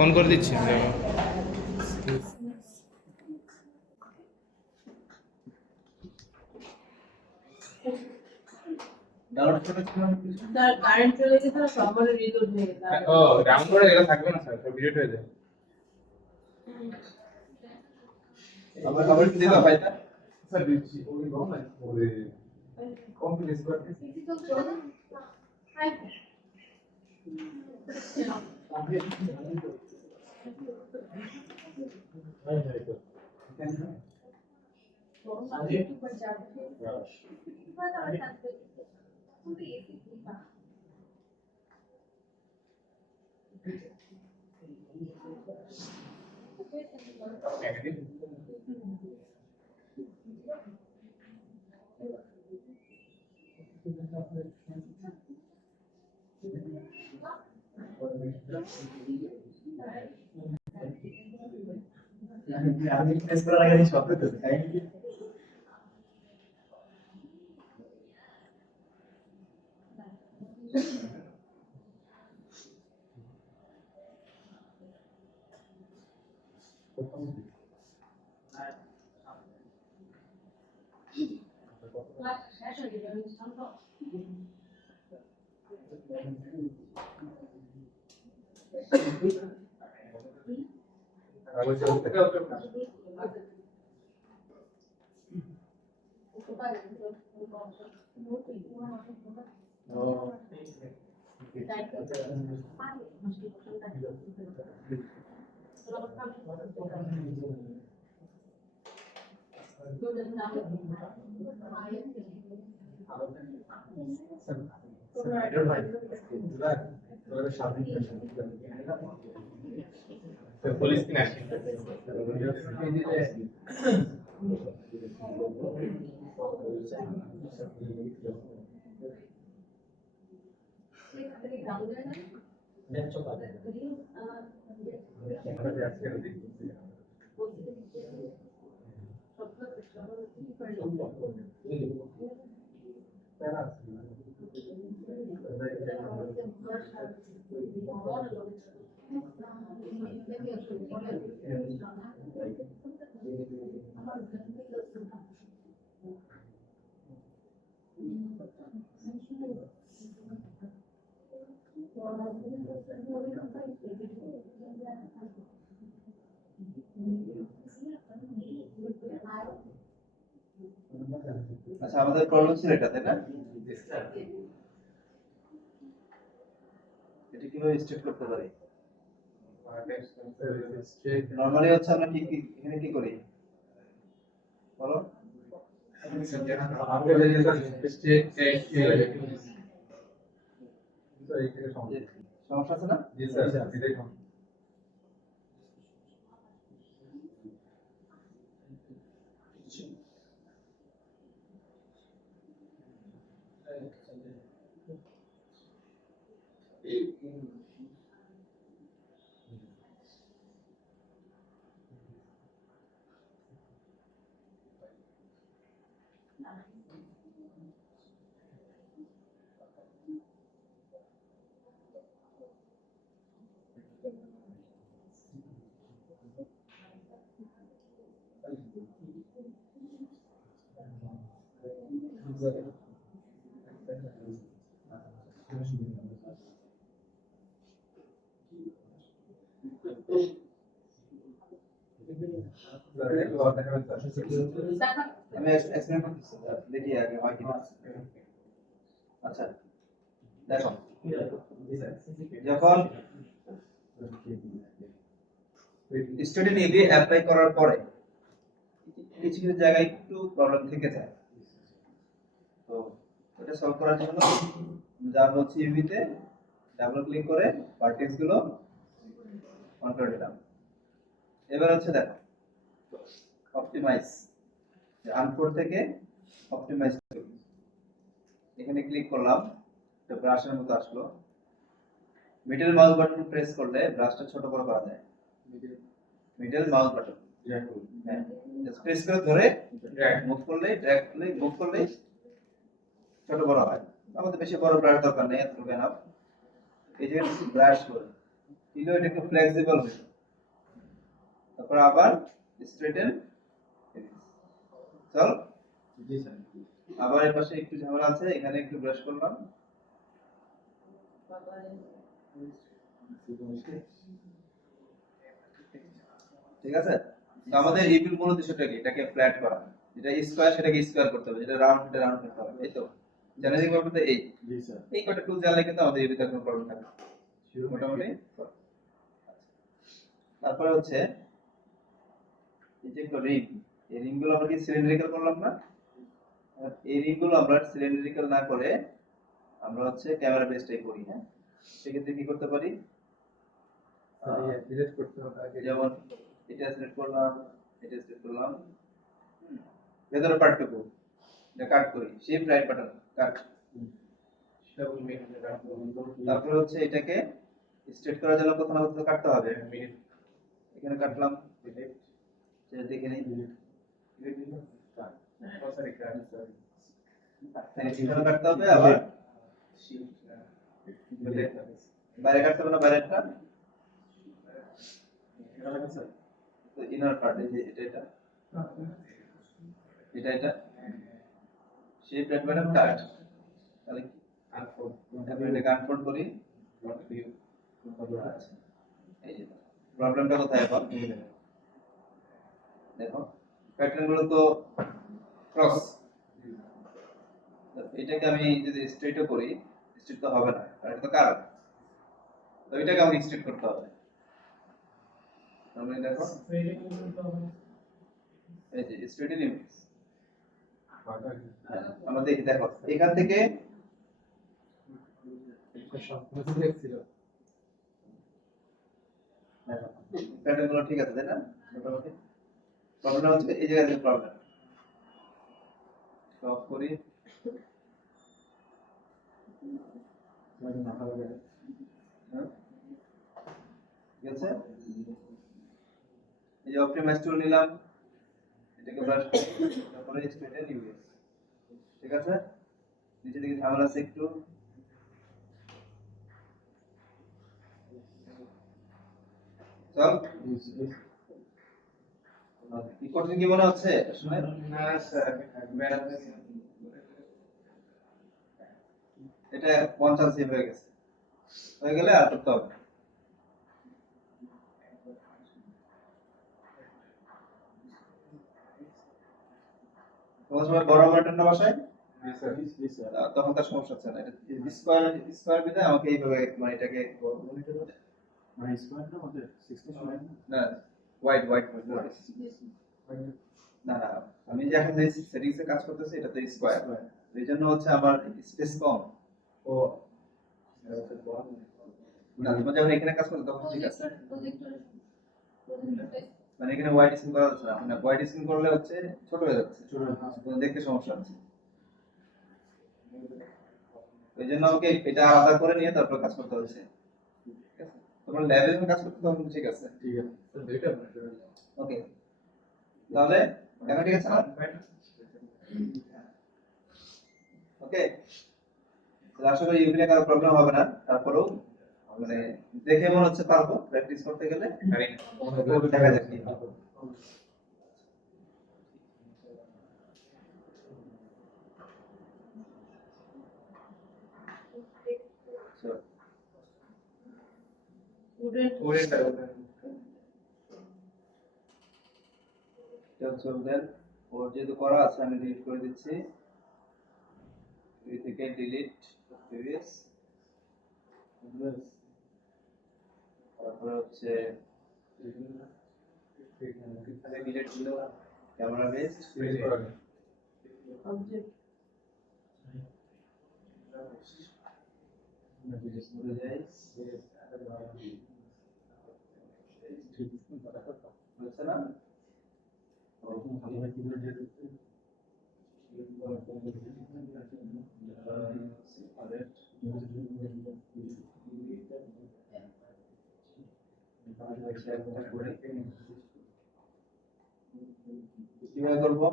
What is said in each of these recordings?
On করে দিচ্ছি দেখো। ডাউনলোড করেছিলাম তার কারেন্ট চলে গেছে না সবার রিলোড হয়ে গেছে ও ডাউন করে এটা থাকবে না স্যার, সব ডিলিট হয়ে যায়। আবার আবার কি দিবা ভাইটা স্যার দিচ্ছি ওই গলাই ওরে কমপ্লিট করতে আমি প্রেস করার আগে সব করতে চাই পুলিশ কিনে আসি আচ্ছা আমাদের প্রবলেম ছিল এটা তাই না এটা কিভাবে স্টেট করতে পারি নরমালি হচ্ছে আমরা কি কি এখানে কি করি বলো সমস্যা আছে না জি স্যার এটাই আমি এক্সপ্লেইন করতেছি দেখি আগে হয় কিনা আচ্ছা দেখো যখন স্টুডেন্ট এ দিয়ে অ্যাপ্লাই করার পরে কিছু কিছু জায়গায় একটু প্রবলেম থেকে যায় তো এটা সলভ করার জন্য যা বলছি ইউভিতে ডাবল ক্লিক করে ভার্টেক্স গুলো অন করে দিলাম এবার হচ্ছে দেখো অপটিমাইজ আনফোর থেকে অপটিমাইজ এখানে ক্লিক করলাম তো ব্রাশের মতো আসলো মিডল মাউস বাটন প্রেস করলে ব্রাশটা ছোট বড় করা যায় মিডল মাউস বাটন প্রেস করে ধরে মুভ করলে ড্র্যাগ করলে মুভ করলে ছোট বড় হয় আমাদের বেশি বড় ব্রাশ দরকার নেই এতটুকু এনাফ এই যে ব্রাশ করে দিল, এটা একটু ফ্লেক্সিবল হইল, তারপর আবার স্ট্রেটেন চল। জি স্যার। আবার এই পাশে একটু ঝামেলা আছে, এখানে একটু ব্রাশ করলাম, ঠিক আছে। তো আমাদের ইভিল মূল উদ্দেশ্যটা কি, এটাকে ফ্ল্যাট করা, যেটা স্কয়ার সেটাকে স্কয়ার করতে হবে, যেটা রাউন্ড সেটা রাউন্ড করতে হবে, এই তো চ্যালেঞ্জিং ব্যাপারটা এই। জি স্যার। এই কয়টা টুল জানলে কিন্তু আমাদের ইভিতে কোনো প্রবলেম থাকবে না। মোটামুটি। তারপরে হচ্ছে এই যে একটা রিং, এই রিং গুলো আমরা কি সিলিন্ড্রিক্যাল করলাম না? আর এই রিং গুলো আমরা সিলিন্ড্রিক্যাল না করে আমরা হচ্ছে ক্যামেরা বেসটাই করি, হ্যাঁ। সেক্ষেত্রে কি করতে পারি, ডিলিট করতে হবে আগে। যেমন এটা সিলেক্ট করলাম, এটা সিলেক্ট করলাম, ভেতরের পার্টটুকু এটা কাট করি, শিফট রাইট বাটন কাট। সেটা বলবো এখানে রাখবো। তারপরে হচ্ছে এটাকে স্ট্রেট করার জন্য কোথাও না কোথাও কাটতে হবে, মিনিট এখানে কাটলাম, ডিলিট সেটা দেখে নিই, ডিলিট স্টার্ট। স্যার এখানে স্যার এখানে কাটতে হবে, আবার শিফট ডিলিট, বাইরে কাটতে হবে না, বাইরেরটা এটা লাগে স্যার। তো ইনার পার্ট, এই যে এটা এটা এটা এটা শিফট রাইট বাটন কাট, তাহলে আনফোল্ড তারপরে এটাকে আনফোল্ড করি। নট ভিউ আচ্ছা, এই যে প্রবলেমটা কোথায় এখন দেখো, প্যাটার্ন গুলো তো ক্রস, এটাকে আমি যদি স্ট্রেটও করি, স্ট্রেট তো হবে না, কারণ এটা তো কার্ভ, তো এটাকে আমাকে স্ট্রেট করতে হবে। তাহলে দেখো এই যে স্ট্রেট ইমেজ, আমরা দেখি, দেখো এখান থেকে ছিল। দেখো প্যাটার্ন গুলো ঠিক আছে, তাই না? মোটামুটি প্রবলেম হচ্ছে এই জায়গায় থেকে প্রবলেম সলভ করি। মাথা লাগে। হ্যাঁ, ঠিক আছে। এই যে অপটিমাইজ টুল নিলাম, এটাকে ব্রাশ করি, তারপরে স্ট্রেট ইউএস, ঠিক আছে। নিচে দিকে ঝামেলা আছে একটু, চল কি করছেন কি মনে হচ্ছে শুনে? না স্যার ম্যাডাম এটা 50 সেভ হয়ে গেছে, হয়ে গেলে আর করতে হবে। তোমার সময় বড় বাটনটা বসায়, জি স্যার। জি স্যার। তখন তার সমস্যা হচ্ছে না। এটা স্কয়ার স্কয়ার বিতে আমাকে এইভাবে মানে এটাকে মানে স্কয়ার না আমাদের 60 সময় না হোয়াইট হোয়াইট না না, আমি যে এখন যে সেটিংস এ কাজ করতেছি এটা তো স্কয়ার, এই জন্য হচ্ছে আমার স্পেস কম। ও না তুমি যখন এখানে কাজ করতে তখন ঠিক আছে, মানে এখানে হোয়াইট স্ক্রিন করা যাচ্ছে না, মানে হোয়াইট স্ক্রিন করলে হচ্ছে ছোট হয়ে যাচ্ছে, তো দেখতে সমস্যা হচ্ছে। এই জন্য আমাকে এটা আলাদা করে নিয়ে তারপর কাজ করতে হচ্ছে, ঠিক আছে। তোমার ল্যাবে যখন কাজ করতে তখন ঠিক আছে, ঠিক আছে স্যার। দুইটা ওকে। তাহলে এখন ঠিক আছে না? ওকে, তাহলে আশা করি ইউপিনে কারো প্রবলেম হবে না। তারপরেও মানে দেখে মনে হচ্ছে পারবো, প্র্যাকটিস করতে গেলে দেখা যাক কি হয়। Sure. স্টুডেন্ট এটা হচ্ছে ওদের, ওর যেহেতু করা আছে আমি ডিলিট করে দিচ্ছি, এই থেকে ডিলিট প্রিভিয়াস, তারপরে হচ্ছে ডিলিট ছিল ক্যামেরা বেস, অবজেক্ট ভুলে যাই, হচ্ছে না? কিভাবে করবো?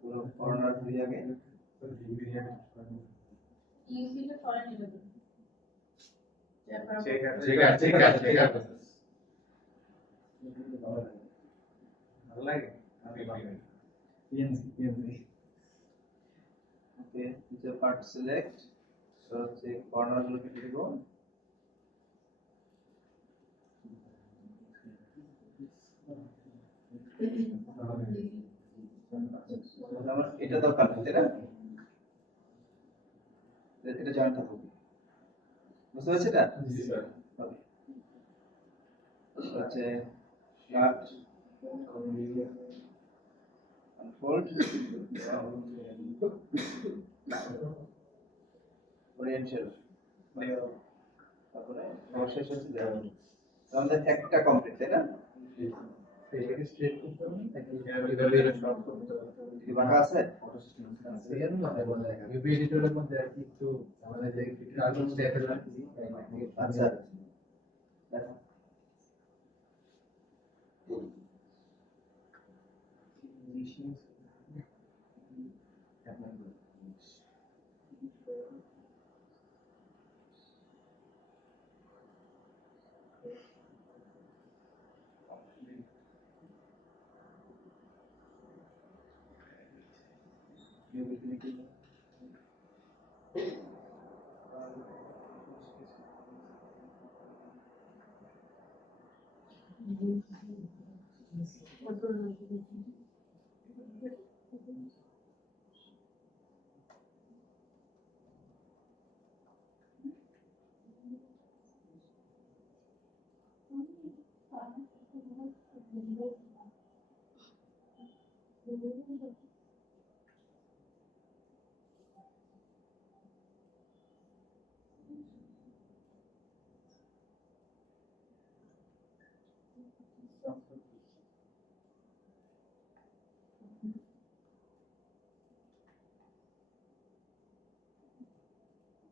পুরো কর্নার ধরি আগে, ইউসিটা সরাই নিবে তো পেপার ভালো লাগে আমি পিএনজি ওকে নিচে পার্ট সিলেক্ট তো হচ্ছে কর্নার গুলো কেটে দিব আমার এটা দরকার নেই তাই না এটা জয়েন্ট থাকবে বুঝতে পারছি এটা জি স্যার হচ্ছে কাট আনফোল্ড ওরিয়েন্টাল তারপরে অবশেষ হচ্ছে দেওয়া আমাদের একটা কমপ্লিট তাই না এটাকে স্ট্রেট করতে হবে নাকি এভাবে সব করতে হবে কি বাঁকা আছে এর মধ্যে বলা যায় ইউপি এডিটরের মধ্যে আর কি একটু আমাদের যে একটু আগে স্টেপে রাখছি আচ্ছা দেখো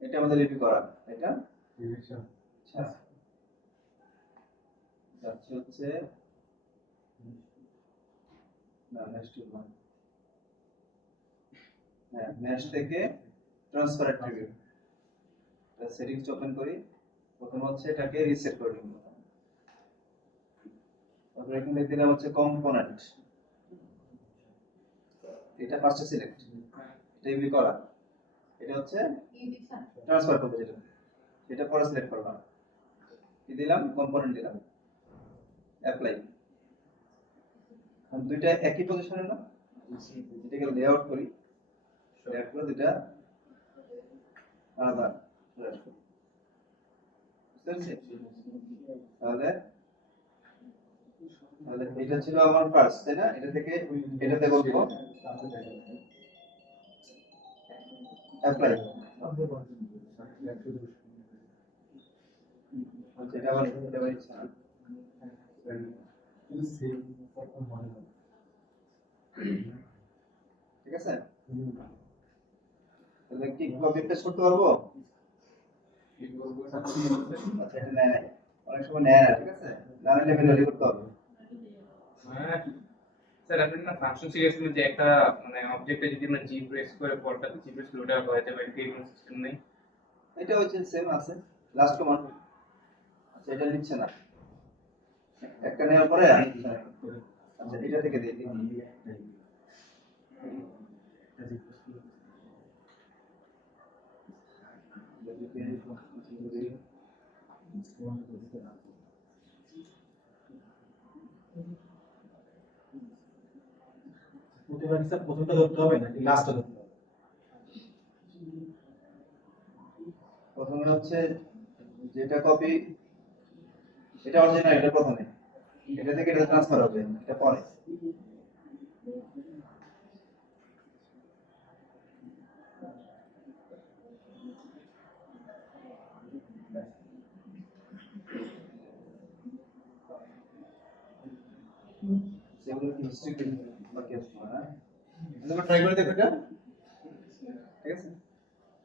এটা আমাদের রিভিউ করা এটা ডিরেকশন আচ্ছা যাচ্ছে হচ্ছে না নেক্সট ওয়ান হ্যাঁ ম্যাশ থেকে ট্রান্সপারেন্ট রিভিউ সেটিংস ওপেন করি প্রথম হচ্ছে এটাকে রিসেট করে দিব তারপর এখানে দিলাম হচ্ছে কম্পোনেন্ট এটা ফার্স্টে সিলেক্ট এটা রিভিউ করা এটা হচ্ছে ট্রান্সফার করতে যেটা এটা পরে সিলেক্ট করবা কি দিলাম কম্পোনেন্ট দিলাম অ্যাপ্লাই আর দুইটা একই পজিশনে না এটাকে লেআউট করি লেআউট করে দুইটা আলাদা লেআউট করি বুঝতে পারছি তাহলে তাহলে এটা ছিল আমার ফার্স্ট তাই না এটা থেকে এটাতে বলবো অ্যাপ্লাই এটা আবার এটা আবার ইচ্ছা ঠিক আছে তাহলে কি কপি পেস্ট করতে পারবো আচ্ছা এটা নেয় না অনেক সময় নেয় না ঠিক আছে জানা লেভেল রেডি করতে হবে স্যার আপনি না ফাংশন শিখেছিলেন যে একটা মানে অবজেক্টে যদি আমরা জি প্রেস করে পরটাতে জি প্রেস করে ওটা হয়ে যাবে একটা ইভেন্ট সিস্টেম নেই এটা হচ্ছে সেম আছে লাস্ট কমান্ড আচ্ছা এটা নিচ্ছে না একটা নেওয়ার পরে আচ্ছা এটা থেকে দিয়ে দিই প্রথমটা ধরতে হবে নাকি লাস্টটা ধরতে হবে প্রথমে হচ্ছে যেটা কপি এটা অরিজিনাল এটা প্রথমে এটা থেকে এটা ট্রান্সফার হবে এটা পরে সেগুলো কি হিস্ট্রি বাকি আছে না আমরা ট্রাই করে দেখো এটা ঠিক আছে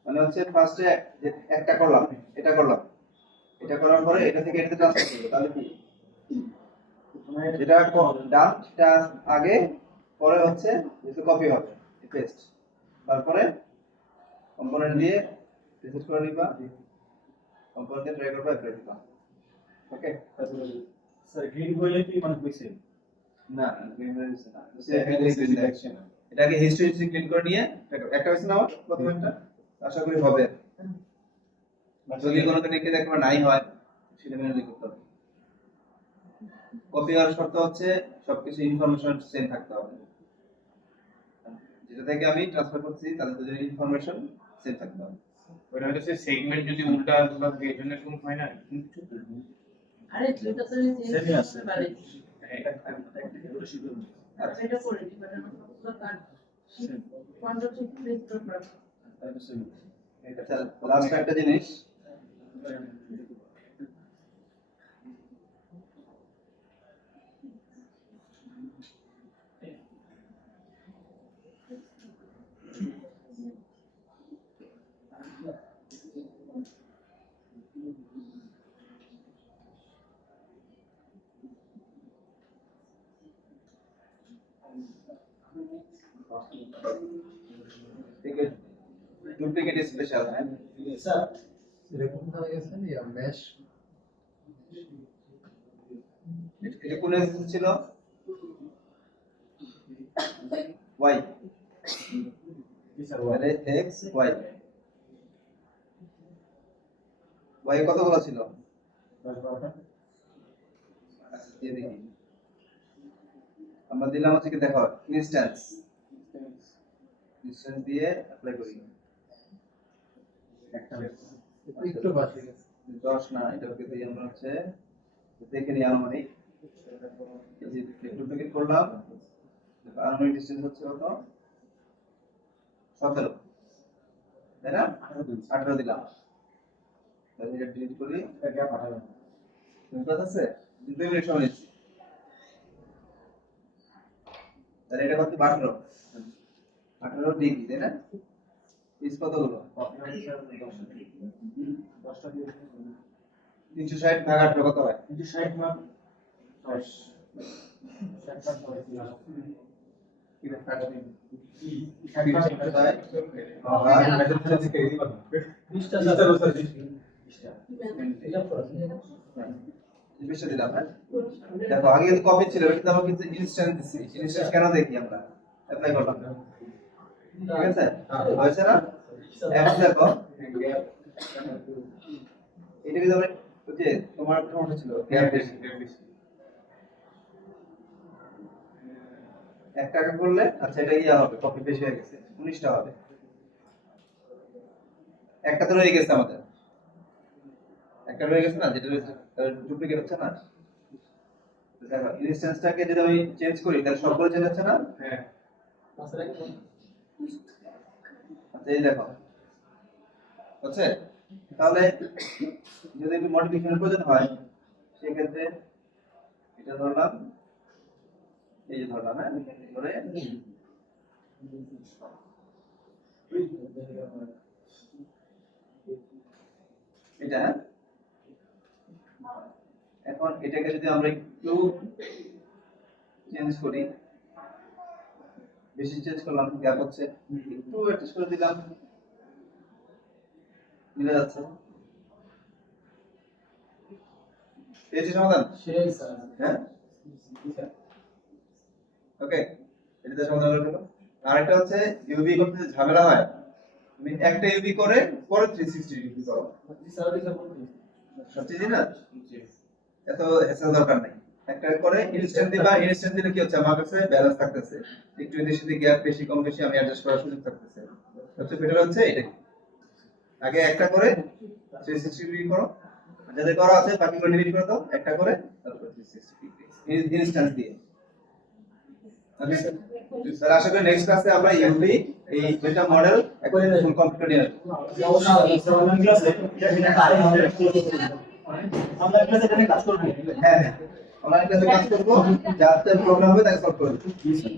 মানে হচ্ছে ফার্স্টে একটা করলাম এটা করলাম এটা করার পরে এটা থেকে এটাতে ট্রান্সফার করব তাহলে কি যেটা ডান সেটা আগে পরে হচ্ছে যেটা কপি হবে পেস্ট তারপরে কম্পোনেন্ট দিয়ে রিসেট করে নিবা, কম্পোনেন্টে ট্রাই করবা, অ্যাপ্লাই দিবা। ওকে, স্যার গ্রিন হইলে কি মানে হইছে? না গ্রিন হয়ে গেছে না, এটাকে হিস্ট্রি ক্লিন করে নিয়ে একটা হইছে না আমার প্রথম একটা, আশা করি হবে। যদি কোনো দিকে দেখবা নাই হয় সেটা মেনে করতে হবে। কপি হওয়ার শর্ত হচ্ছে সবকিছু ইনফরমেশন সেম থাকতে হবে, যেটা থেকে আমি ট্রান্সফার করছি তাদের দুজনের ইনফরমেশন সেম থাকতে হবে। ওটা হচ্ছে সেগমেন্ট যদি উল্টা বা এই জন্য কোন হয় না আরে দুইটা তো Same ই আছে। পারে আচ্ছা এটা করে দিই বাট আমার সবগুলো কাট কন্ট্রোল চেক প্রেস করে আচ্ছা, লাস্ট একটা জিনিস, ডুপ্লিকেট স্পেশাল। হ্যাঁ স্যার এরকম হয়ে গেছে না মেশ এটা কোন এক্সেস ছিল? y, তাহলে x y, y কতগুলো ছিল? আচ্ছা, দিয়ে দেখি। আমরা দিলাম হচ্ছে কি দেখো ইনস্ট্যান্স দিয়ে অ্যাপ্লাই করি। একটু বাকি গেছে 10 না, এটাকে দিয়ে আমরা হচ্ছে দেখে নিই আনুমানিক। এই যে ডুপ্লিকেট করলাম, আনুমানিক ডিসটেন্স হচ্ছে কত? 17, তাই না? 18 দিলাম, তাহলে এটা ডিলিট করি। বুঝতে আছে? 2 মিনিট সময় নিচ্ছি। তাহলে এটা কত? 18 ডিগ্রি, তাই না? পিস কতগুলো? 360 ভাগ 18 কত হয়? 60 মার্ক 10 20 দিলাম। হ্যাঁ দেখো আগে কিন্তু কপি ছিল, এটা আমরা কিন্তু ইনস্ট্যান্স দিছি। ইনস্ট্যান্স কেন দেখি আমরা? অ্যাপ্লাই করলাম, ঠিক আছে? হয়েছে না? এখন দেখো এটা কিন্তু আমরা ওই যে তোমার সমস্যা ছিল গ্যাপ বেশি, এক টাকা করলে আচ্ছা এটা ইয়া হবে, কপি বেশি হয়ে গেছে, 19টা হবে। একটা তো রয়ে গেছে আমাদের, একটা রয়ে গেছে না, যেটা ডুপ্লিকেট হচ্ছে না। দেখো ইনস্ট্যান্সটাকে যদি আমি চেঞ্জ করি তাহলে সবগুলো চেঞ্জ হচ্ছে না? হ্যাঁ আচ্ছা এই দেখো হচ্ছে। তাহলে যদি একটু মডিফিকেশনের প্রয়োজন হয় সেক্ষেত্রে এটা ধরলাম, এই যে ধরলাম, হ্যাঁ ধরে এটা। এখন এটাকে যদি আমরা একটু চেঞ্জ করি, বেশি চেঞ্জ করলাম গ্যাপ হচ্ছে, একটু অ্যাডজাস্ট করে দিলাম, মিলে যাচ্ছে। পেয়েছি সমাধান? হ্যাঁ ওকে, এটা সমাধান হয়ে গেল। আরেকটা হচ্ছে ইউভি করতে যে ঝামেলা হয়, তুমি একটা ইউভি করে পরে 360 ডিগ্রি করো, সবচেয়ে না এত হেসেল দরকার নাই। একটা করে ইনস্ট্যান্ট দিবা, ইনস্ট্যান্ট দিলে কি হচ্ছে আমার কাছে ব্যালেন্স থাকতেছে, একটু এদিকে সেদিকে গ্যাপ বেশি কম বেশি আমি অ্যাডজাস্ট করার সুযোগ থাকতেছে। সবচেয়ে বেটার হচ্ছে এটাই, আগে একটা করে 360 ডিগ্রি করো, যাদের করা আছে বাকিগুলো ডিলিট করে দাও, একটা করে তারপর 360 ডিগ্রি ইনস্ট্যান্স দিয়ে। স্যার আশা করি নেক্সট ক্লাসে আমরা ইউভি এই দুইটা মডেল একবারে ফুল কমপ্লিট নিয়ে আসবো। অনলাইন ক্লাসে আমরা ক্লাসে এখানে কাজ করব। হ্যাঁ অনলাইন ক্লাসে কাজ করব, যার প্রবলেম হবে তাকে সলভ করে দেব। জি স্যার।